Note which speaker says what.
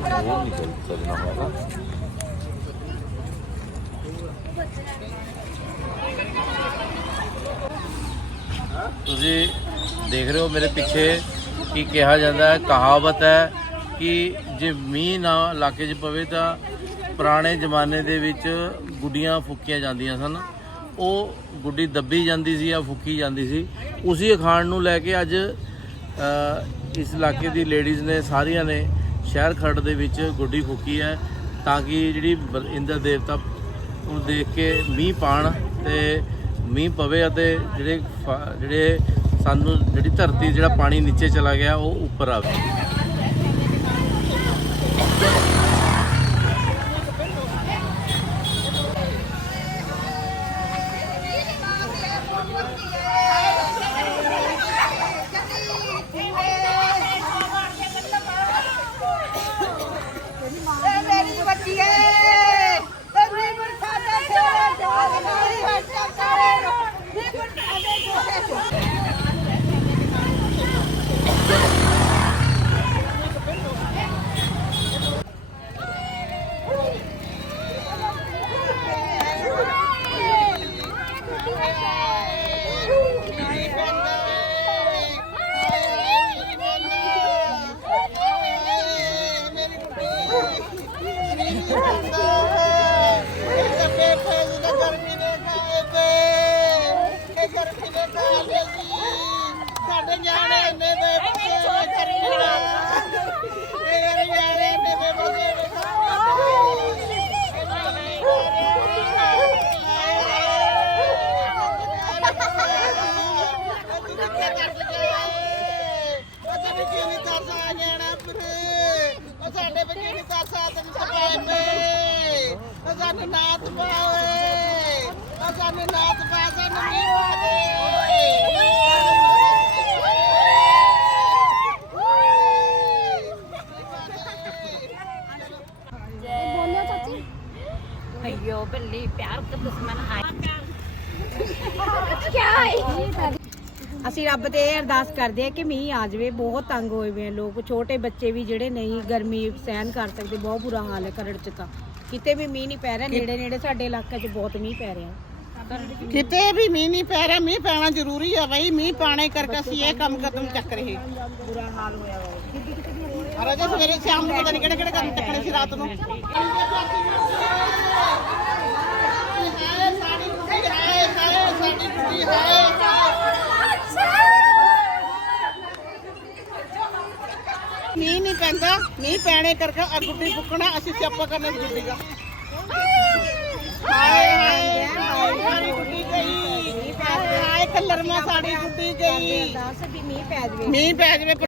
Speaker 1: ਹੋਰ ਨਹੀਂ ਚੱਲ ਚੱਲਣਾ ਹੈਗਾ ਤੁਸੀਂ ਦੇਖ ਰਹੇ ਹੋ ਮੇਰੇ ਪਿੱਛੇ ਕੀ ਕਿਹਾ ਜਾਂਦਾ ਹੈ, ਕਹਾਵਤ ਹੈ ਕਿ ਜੇ ਮੀਂਹ ਨਾ ਇਲਾਕੇ 'ਚ ਪਵੇ ਤਾਂ ਪੁਰਾਣੇ ਜ਼ਮਾਨੇ ਦੇ ਵਿੱਚ ਗੁੱਡੀਆਂ ਫੁੱਕੀਆਂ ਜਾਂਦੀਆਂ ਸਨ। ਉਹ ਗੁੱਡੀ ਦੱਬੀ ਜਾਂਦੀ ਸੀ ਜਾਂ ਫੁੱਕੀ ਜਾਂਦੀ ਸੀ। ਉਸੇ ਅਖਾਣ ਨੂੰ ਲੈ ਕੇ ਅੱਜ ਇਸ ਇਲਾਕੇ ਦੀ ਲੇਡੀਜ਼ ਨੇ, ਸਾਰੀਆਂ ਨੇ ਸ਼ਹਿਰ ਖਰੜ ਦੇ ਵਿੱਚ ਗੁੱਡੀ ਫੂਕੀ ਹੈ ਤਾਂ ਕਿ ਜਿਹੜੀ ਇੰਦਰ ਦੇਵਤਾ ਨੂੰ ਦੇਖ ਕੇ ਮੀਂਹ ਪਾਣ ਤੇ ਮੀਂਹ ਪਵੇ ਅਤੇ ਜਿਹੜੇ ਫ- ਜਿਹੜੇ ਸਾਨੂੰ ਜਿਹੜੀ ਧਰਤੀ, ਜਿਹੜਾ ਪਾਣੀ ਨੀਚੇ ਚਲਾ ਗਿਆ, ਉਹ ਉੱਪਰ ਆਵੇ
Speaker 2: ਮੇਰੀ ਬੱਚੀ ਏ ਤੇਰੀ ਬਰਖਾ ਦੇ ਛੋੜੇ ਜਾਗ ਮੇਰੀ ਹੱਟਾ ਕਰੇ ਰੋ ਨੀ ਬਰਖਾ ਦੇ ਛੋੜੇ
Speaker 3: ਸਾਡੇ ਨਿਆਣੇ ਇੰਨੇ ਬੇਬੇ ਗਰਮੀ ਨਾਲ ਮੇਰੇ ਨਿਆਣੇ ਇੰਨੇ ਬੇਬੇ ਸਾਡੇ ਬੱਚੇ ਨਹੀਂ ਕਰ ਪੇ ਉਹ ਸਾਨੂੰ ਨਾਤ ਪਾਵੇ ਉਹ ਸਾਨੂੰ ਨਾਤ ਪਾ ਸਾਨੂੰ ਨਹੀਂ
Speaker 4: ਚਾਚੀ।
Speaker 5: ਅਯੋ ਬੱਲੀ ਪਿਆਰ ਕੇ ਦੁਸ਼ਮਨ ਆਏ
Speaker 4: ਕੀ ਹੈ?
Speaker 6: ਅਸੀਂ ਰੱਬ ਤੇ ਇਹ ਅਰਦਾਸ ਕਰਦੇ ਆ ਕਿ ਮੀਂਹ ਆ ਜਾਵੇ ਬਹੁਤ ਤੰਗ ਹੋਏ ਹੋਏ ਆ ਲੋਕ। ਛੋਟੇ ਬੱਚੇ ਵੀ ਜਿਹੜੇ ਨਹੀਂ ਗਰਮੀ ਸਹਿਨ ਕਰ ਸਕਦੇ ਬਹੁਤ ਬੁਰਾ ਹਾਲ ਹੈ ਕਰੜ ਚ ਤਾਂ। ਕਿਤੇ ਵੀ ਮੀਂਹ ਨਹੀਂ ਪੈ ਰਿਹਾ ਨੇੜੇ ਨੇੜੇ ਸਾਡੇ ਇਲਾਕੇ 'ਚ ਬਹੁਤ ਮੀਂਹ ਪੈ ਰਿਹਾ।
Speaker 3: ਕਿਤੇ ਵੀ ਮੀਂਹ ਨਹੀਂ ਪੈ ਰਿਹਾ ਮੀਂਹ ਪੈਣਾ ਜ਼ਰੂਰੀ ਆ ਬਈ ਮੀਂਹ ਪਾਣੇ ਕਰਕੇ ਅਸੀਂ ਇਹ ਕੰਮ ਕਦਮ ਚੱਕ ਰਹੇ।
Speaker 6: ਬੁਰਾ ਹਾਲ ਹੋਇਆ ਵਾ।
Speaker 3: ਅਰੇ ਜੇ ਸਵੇਰੇ ਸ਼ਾਮ ਨੂੰ ਪਤਾ ਨਹੀਂ ਕਿਹੜੇ ਕਿਹੜੇ ਕਦਮ ਚੱਕਣੇ ਸੀ ਰਾਤ ਨੂੰ। ਨਹੀਂ ਪੈਂਦਾ ਮੀਂਹ ਪੈਣੇ ਕਰਕੇ ਆ ਗੁੱਡੀ ਫੁੱਕਣਾ ਅਸੀਂ ਸਿਆਪਾ ਕਰਨਾ ਸੀ ਗੁੱਡੀ ਦਾ ਹਾਏ ਹਾਏ ਹਾਏ ਸਾਡੀ ਗੁੱਡੀ ਗਈ ਹਾਏ ਕਲਰ ਮਾ ਸਾਡੀ ਗੁੱਡੀ ਗਈ
Speaker 6: ਅਰਦਾਸ ਵੀ ਮੀਂਹ ਪੈ ਜਾਵੇ
Speaker 3: ਮੀਂਹ ਪੈ ਜਾਵੇ